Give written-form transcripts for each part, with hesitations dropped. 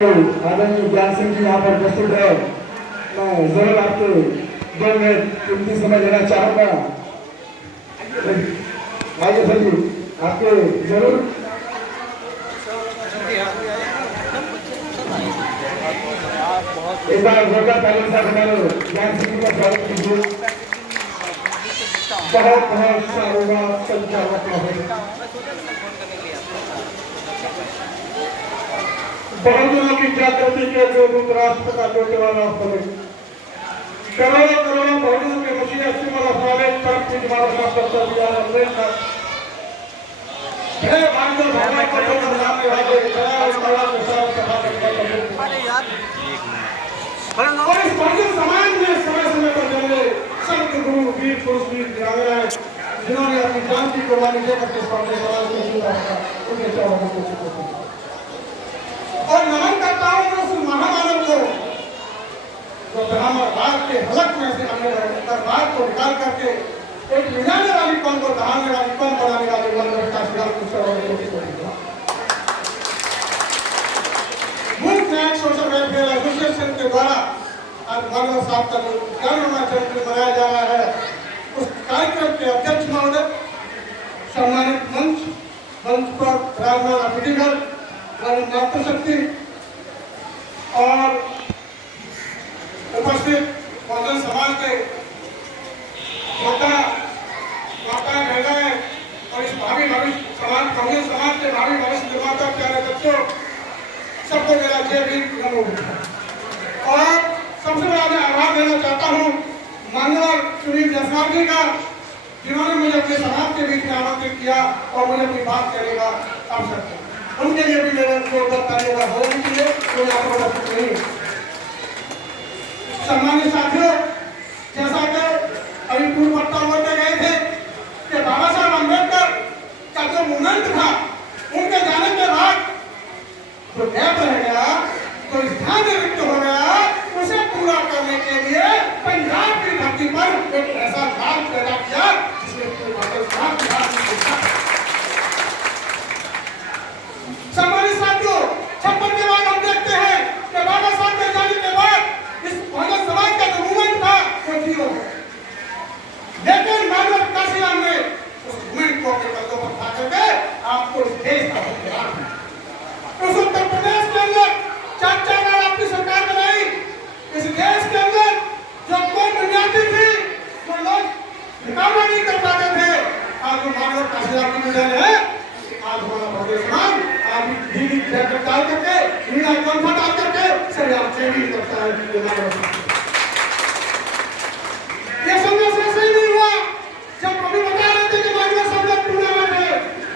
आदरणीय ज्ञान सिंह जी यहाँ पर उपस्थित है। मैं जरूर आपके 2 मिनट कीमती समय लेना चाहूंगा। आइए सर जी, आपके जरूर एक बार जोरदार तालियों से हमारे ज्ञान सिंह जी का स्वागत कीजिए। बहुत बहुत सारों संख्या बहुजनों की जागृति के जो राष्ट्र का जो जवाना बने करोड़ों करोड़ों बहुजनों के मसीहा सिमर अपनावे तरफ की जवाना का पत्थर दिया अम्बेडकर है भाग्य भावना को तो बनाने वाले और कला के साथ सभा के अरे यार और इस बहुजन समाज में समय समय पर जन्मे संत गुरु वीर पुरुष वीर वीरांगनाएं जिन्होंने अपनी जान की कुर्बानी देकर के सामने समाज को जीता था उनके चरणों को चुके और नमन करता हूं उस महामानव को जो भारत के हलक में से हमने भारत को निकाल करके एक मिलाने वाली कौन को दहाने वाली कौन बनाने वाली वंदन का शिकार मुफ्त न्याय सोशल वेलफेयर एसोसिएशन के द्वारा आज मानव साहब का जन्म मनाया जा रहा है। उस कार्यक्रम के अध्यक्ष महोदय सम्मानित मंच पर विराजमान अतिथिगण मातृशक्ति और उपस्थित बहुजन समाज के योद्धा माताएं बहनें और इस भावी भविष्य समाज बहुजन समाज के भावी भविष्य निर्माता प्यारे बच्चों सबको मेरा जय भीम नमो। और सबसे बड़ा मैं आभार देना चाहता हूँ माननीय सुनील जायसवाल जी का जिन्होंने मुझे अपने समाज के बीच में आमंत्रित किया और मुझे अपनी बात करने का अवसर दिया। उनके लिए भी मेरे को बताने होने के लिए कोई आपको बता नहीं। सम्मानित साथियों, जैसा कि अभी पूर्व वक्ता बोलते गए थे कि बाबा साहब अम्बेडकर का जो मूवमेंट था उनके जाने के बाद जो गैप रह गया तो ध्यान रिक्त हो गया उसे पूरा करने के लिए पंजाब की धरती पर एक ऐसा लाभ पैदा किया जिसमें सम्मानित साथियों, 56 के बाद हम देखते हैं कि बाबा साहब के जाने के बाद इस बहुजन समाज का जो मूवमेंट था वो जीरो हो गया। लेकिन मानव काशीराम ने उस मूवमेंट को अपने कंधों पर उठा करके आपको इस देश का हथियार बनाया। उस उत्तर प्रदेश के अंदर 4 बार आपकी सरकार बनाई। इस देश के अंदर जो कोई बुनियादी थी जो लोग निकालना नहीं कर पाते थे, आज वो मानव काशीराम की वजह है आज हमारा बहुजन समाज धीमी जैकेट डाल करके नीला कंफा डाल करके सरियाम ट्रेनिंग करता है। ये संदेश ऐसे ही नहीं हुआ जब कभी बता रहे थे कि मानव सब लोग पुणे में थे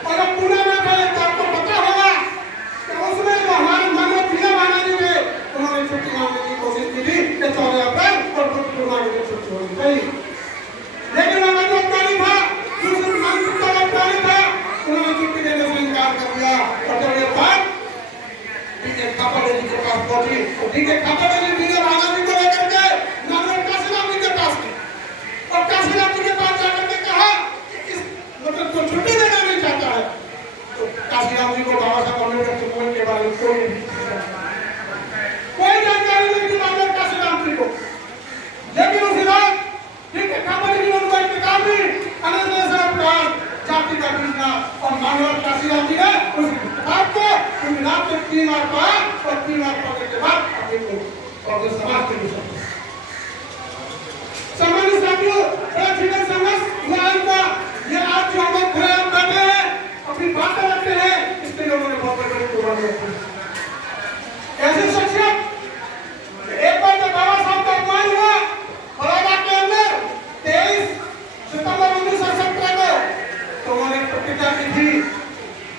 और जब पुणे में थे तो आपको पता होगा कि उसमें जो हमारे मानव पीला माना जी थे उन्होंने छुट्टी मांगने की कोशिश की थी कि 14 अप्रैल और बुद्ध पूर्णिमा की छुट्टी होनी चाहिए। लेकिन वह जो प्राणी था दूसरे मानसिकता का प्राणी था उन्होंने छुट्टी देने से इनकार कर दिया। और जब ये बात डीके खापाड़ी जी के पास पहुंची तो डीके खापाड़ी जी ने राजा जी को लेकर के मानव काशीराम जी के पास गए और काशीराम जी के पास जाकर के कहा कि इस मतलब को छुट्टी देना नहीं चाहता है। तो काशीराम जी को बाबा साहब अम्बेडकर के मूवमेंट के बारे में कोई जानकारी नहीं थी मानव काशीराम जी को। लेकिन उसी रात डीके खापाड़ी जी ने उनको एक किताब दी अनन्य जाति का कृष्णा और मानव काशीराम जी ने उस किताब को रात में 3 बार पढ़ा और 3 बार पढ़ने के बाद अपने को और समाज के लिए सम्मानित साथियों, एक जीवन संघर्ष हुआ इनका। ये आज जो हम लोग खुले हम बैठे हैं अपनी बातें रखते हैं इसके लिए उन्होंने बहुत बड़ी कुर्बानी दी। ऐसी शख्सियत एक बार जब बाबा साहब का अपमान हुआ बड़ौदा के अंदर 23 सितंबर 1917 को तो उन्होंने प्रतिज्ञा की थी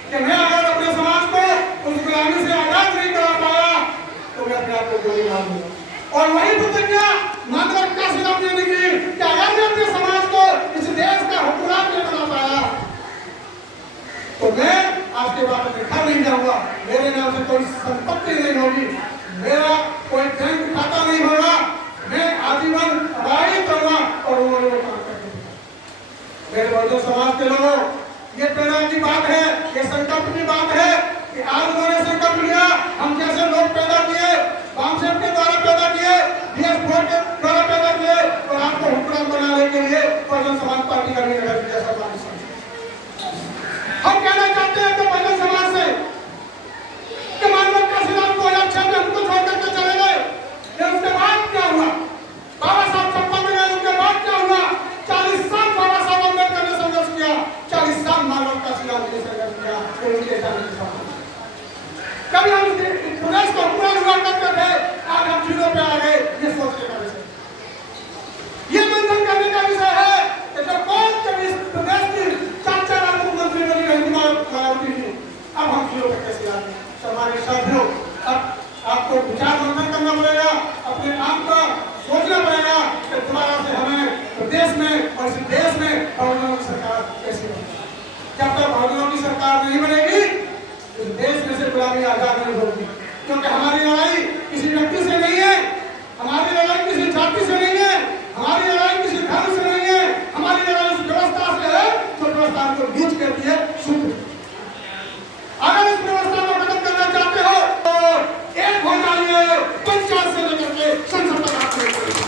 कि मैं अगर अपने समाज को उस गुलामी से आजाद नहीं करा पाया तो मैं अपने आप को गोली मार दूंगा। और वही प्रतिज्ञा मानव काशीराम जी ने की कि अगर मैं अपने समाज को इस देश का हुक्मरान नहीं बना पाया तो मैं आपके बाद लिखा नहीं जाऊंगा, मेरे नाम से कोई संपत्ति नहीं होगी, मेरा कोई बैंक खाता नहीं होगा, मैं आजीवन अदायगी करूंगा। और उन्होंने वो काम कर दिया। मेरे बहुजन समाज के लोगों, ये प्रेरणा की बात है, ये संकल्प की बात है कि आज उन्होंने संकल्प लिया हम जैसे लोग पैदा विचार मंथन करना पड़ेगा, अपने आप का सोचना पड़ेगा कि दोबारा से हमें प्रदेश में और इस देश में बहुजनों की सरकार कैसे बनेगी। जब तक बहुजनों की सरकार नहीं बनेगी इस देश में से गुलामी आजाद नहीं होगी, क्योंकि हमारी लड़ाई किसी व्यक्ति से नहीं है, हमारी लड़ाई किसी जाति से नहीं है, हमारी लड़ाई किसी धर्म से नहीं है, हमारी लड़ाई उस व्यवस्था से है जो व्यवस्था को नीच करती है शुद्ध। अगर इस व्यवस्था को खत्म करना चाहते हो तो एक हो जाइए, पंचायत से लेकर के संसद तक हाथ में करिए।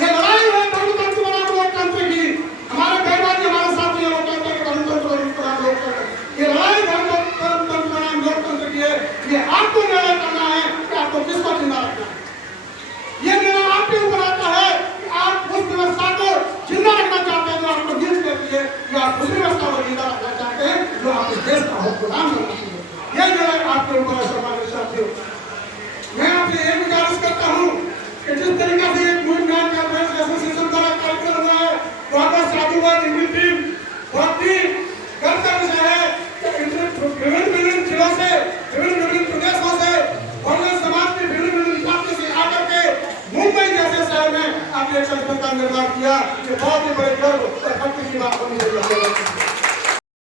ये लड़ाई है धर्मतंत्र बनाम लोकतंत्र की। हमारे बहनों हमारे साथी लोग कहते हैं कि धर्मतंत्र बनाम लोकतंत्र, ये लड़ाई धर्मतंत्र बनाम लोकतंत्र की है। ये आपको निर्णय करना है कि आपको किसको जिंदा रखना है। ये निर्णय आपके ऊपर आता है कि आप उस व्यवस्था को जिंदा रखना चाहते हैं जो आपको नीच करती है, या आप उस व्यवस्था को जिंदा रखना चाहते हैं जो आप इस देश का हक प्रदान करती है। यह निर्णय आपके ऊपर है सम्मानित साथियों। मैं आपसे एक गुजारिश करता हूँ कि जिस तरीके से एक मूवमेंट का प्रेस एसोसिएशन द्वारा कार्यक्रम हुआ है, बहुत साधुवाद इनकी टीम बहुत ही गर्व का विषय है कि विभिन्न जिलों से, विभिन्न प्रदेशों से, बहुजन समाज के विभिन्न इलाकों से आकर के मुंबई जैसे शहर में आपने एक संगठन का निर्माण किया। ये बहुत ही बड़े गर्व